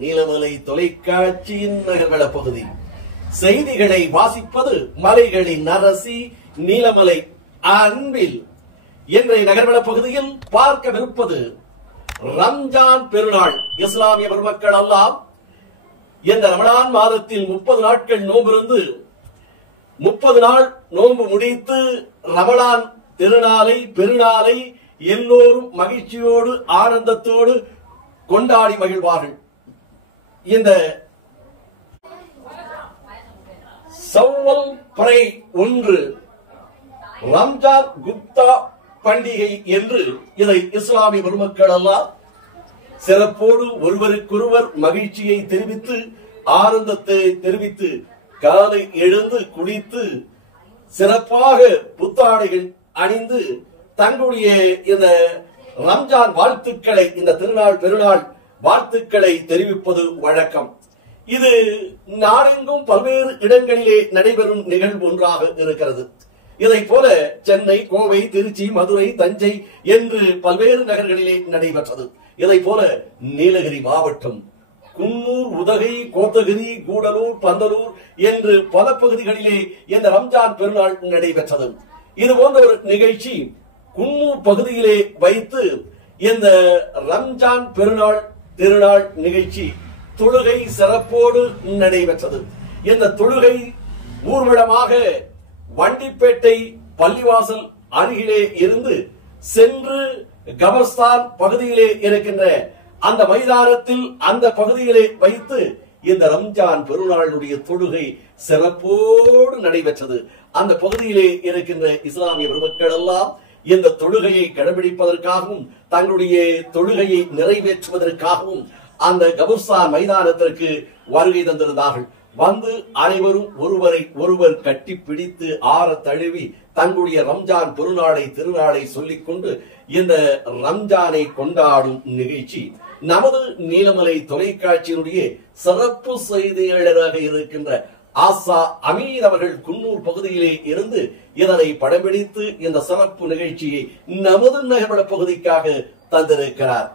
நீலமலை தொலைக்காட்சியின் நகர்வள பகுதி. செய்திகளை வாசிப்பது மலைகளின் அரசி நீலமலை அன்பில். இன்றைய நகர்வள பகுதியில் பார்க்கவிருப்பது ரம்ஜான் பெருநாள். இஸ்லாமிய பெருமக்கள் எல்லாம் இந்த ரமலான் மாதத்தில் 30 நாட்கள் நோம்பிருந்து 30 நாள் நோன்பு முடித்து ரமலான் திருநாளை பெருநாளை எல்லோரும் மகிழ்ச்சியோடு ஆனந்தத்தோடு கொண்டாடி மகிழ்வார்கள். இந்த சவ்வல் பிறை 1 ரம்ஜான் குப்தா பண்டிகை என்று இதை இஸ்லாமிய பெருமக்கள் எல்லாம் சிறப்போடு ஒருவருக்கொருவர் மகிழ்ச்சியை தெரிவித்து ஆனந்தத்தை தெரிவித்து காலை எழுந்து குளித்து சிறப்பாக புத்தாடைகள் அணிந்து தங்களுடைய இந்த ரம்ஜான் வாழ்த்துக்களை, இந்த திருநாள் பெருநாள் வாழ்த்துக்களை தெரிவிப்பது வழக்கம். இது நாடெங்கும் பல்வேறு இடங்களிலே நடைபெறும் நிகழ்வு ஒன்றாக இருக்கிறது. இதை போல சென்னை, கோவை, திருச்சி, மதுரை, தஞ்சை என்று பல்வேறு நகர்களிலே நடைபெற்றது. இதை போல நீலகிரி மாவட்டம் குன்னூர், உதகை, கோத்தகிரி, கூடலூர், பந்தலூர் என்று பல பகுதிகளிலே இந்த ரம்ஜான் பெருநாள் நடைபெற்றது. இது போன்ற ஒரு நிகழ்ச்சி குன்னூர் பகுதியிலே வைத்து இந்த ரம்ஜான் பெருநாள் திருநாள் நிகழ்ச்சி தொழுகை சிறப்போடு நடைபெற்றது. இந்த தொழுகை ஊர்வலமாக வண்டிப்பேட்டை பள்ளிவாசல் அருகிலே இருந்து சென்று கபர்ஸ்தான் பகுதியிலே இருக்கின்ற அந்த மைதானத்தில் அந்த பகுதியிலே வைத்து இந்த ரம்ஜான் பெருநாளுடைய தொழுகை சிறப்போடு நடைபெற்றது. அந்த பகுதியிலே இருக்கின்ற இஸ்லாமிய பெருமக்கள் எல்லாம் இந்த தொழுகையை கடைபிடிப்பதற்காகவும் தங்களுடைய தொழுகையை நிறைவேற்றுவதற்காகவும் அந்த கபர்ஸ்தான் மைதானத்திற்கு வருகை தந்திருந்தார்கள். வந்து அனைவரும் ஒருவரை ஒருவர் கட்டி பிடித்து ஆற தழுவி தங்களுடைய ரம்ஜான் பெருநாளை திருநாளை சொல்லிக் கொண்டு இந்த ரம்ஜானை கொண்டாடும் நிகழ்ச்சி நமது நீலமலை தொலைக்காட்சியினுடைய சிறப்பு செய்தியாளராக இருக்கின்ற ஆசா அமீத் அவர்கள் குன்னூர் பகுதியிலே இருந்து இதனை படம்பிடித்து இந்த சிறப்பு நிகழ்ச்சியை நமது நகர்வள பகுதிக்காக தந்திருக்கிறார்.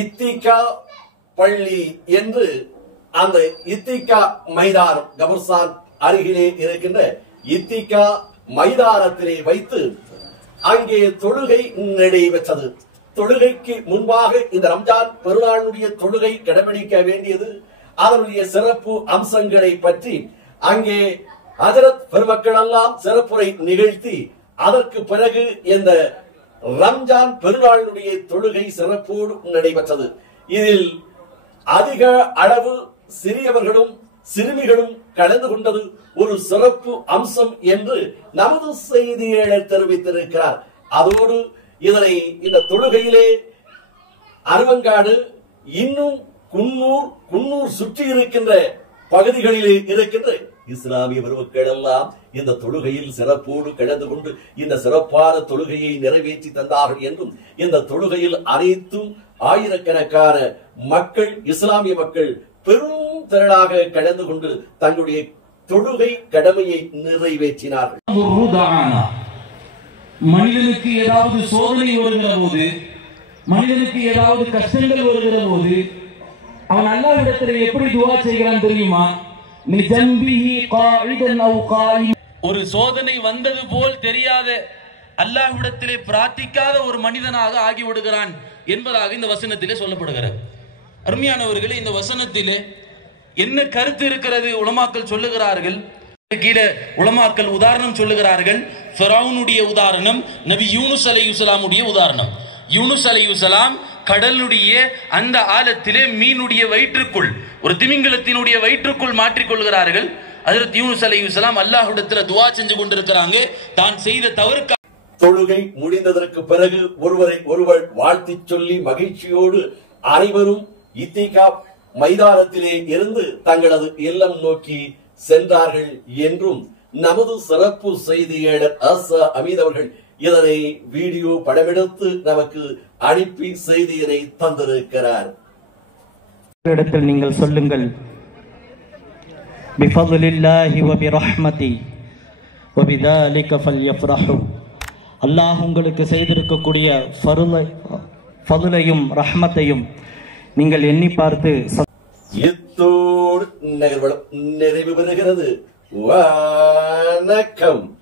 இத்திகா பள்ளி என்று அந்த இத்திகா மைதானம் கபர்ஸ்தான் அருகிலே இருக்கின்ற இத்திகா மைதானத்திலே வைத்து அங்கே தொழுகை நடைபெற்றது. தொழுகைக்கு முன்பாக இந்த ரம்ஜான் பெருநாளுடைய தொழுகை கடைபிடிக்க வேண்டியது, அதனுடைய சிறப்பு அம்சங்களை பற்றி அங்கே ஹஜரத் பெருமக்கள் எல்லாம் சிறப்புரை நிகழ்த்தி அதற்கு பிறகு இந்த ரம்ஜான் பெருநாளுடைய தொழுகை சிறப்போடு நடைபெற்றது. இதில் அதிக அளவு சிறியவர்களும் சிறுமிகளும் கலந்து கொண்டது ஒரு சிறப்பு அம்சம் என்று நமது செய்தியாளர் தெரிவித்திருக்கிறார். அதோடு இதனை இந்த தொழுகையிலே அருவங்காடு இன்னும் குன்னூர் சுற்றி இருக்கின்ற பகுதிகளிலே இருக்கின்ற இஸ்லாமிய பெருமக்கள் எல்லாம் இந்த தொழுகையில் சிறப்போடு கலந்து கொண்டு இந்த சிறப்பான தொழுகையை நிறைவேற்றி தந்தார்கள் என்றும் இந்த தொழுகையில் அனைத்தும் ஆயிரக்கணக்கான மக்கள், இஸ்லாமிய மக்கள் பெரும் திரளாக கலந்து கொண்டு தங்களுடைய தொழுகை கடமையை நிறைவேற்றினார்கள். மனிதனுக்கு ஏதாவது சோதனை வருகிற போது, மனிதனுக்கு ஏதாவது கஷ்டங்கள் வருகிற போது அவன் அல்லாஹ்விடத்தில் எப்படி துஆ செய்கிறான் தெரியுமா? ஒரு சோதனை வந்தது போல் தெரியாத, அல்லாஹ்விடத்திலே பிரார்த்திக்காத ஒரு மனிதனாக ஆகிவிடுகிறான் என்பதாக இந்த வசனத்திலே சொல்லப்படுகிறது. அருமையானவர்களே, இந்த வசனத்திலே என்ன கருத்து இருக்கிறது? உலமாக்கள் சொல்லுகிறார்கள், கீழே உலமாக்கள் உதாரணம் சொல்லுகிறார்கள். ஃபிரௌனுடைய உதாரணம், நபி யூனுஸ் அலைஹிஸ்ஸலாமுடைய உதாரணம். யூனுஸ் அலைஹிஸ்ஸலாம் கடலுடைய அந்த ஆழத்திலே மீனுடைய வயிற்றுக்குள், ஒரு திமிங்கலத்தினுடைய வயிற்றுக்குள் மாற்றிக்கொள்கிறார்கள். ஹஜ்ரத் யூனுஸ் அலைஹிஸ்ஸலாம் அல்லாஹ்விடத்தில் துஆ செஞ்சு கொண்டிருக்கிறாங்க தான் செய்த தவறுக்கு. தொழுகை முடிந்ததற்கு பிறகு ஒருவரை ஒருவர் வாழ்த்தி சொல்லி மகிழ்ச்சியோடு அனைவரும் இத்திகா மைதானத்திலே இருந்து தங்களது இல்லம் நோக்கி சென்றார்கள் என்றும் நமது சிறப்பு செய்தியாளர் ஆசா அமீத் அவர்கள் இதனை வீடியோ படமெடுத்து நமக்கு அனுப்பி செய்தியை தந்திருக்கிறார். இடத்தில் நீங்கள் சொல்லுங்கள், பிஃபضலில்லாஹி வ பிரஹ்மதி வ பிதாலிக ஃபல்யஃப்ரஹு. அல்லாஹ் உங்களுக்கு செய்திருக்கக்கூடிய ஃபர்லை ஃபதுலையும் ரஹ்மத்தையும் நீங்கள் எண்ணி பார்த்து இத்தோடு நிறைவு பெறுகிறது. வணக்கம்.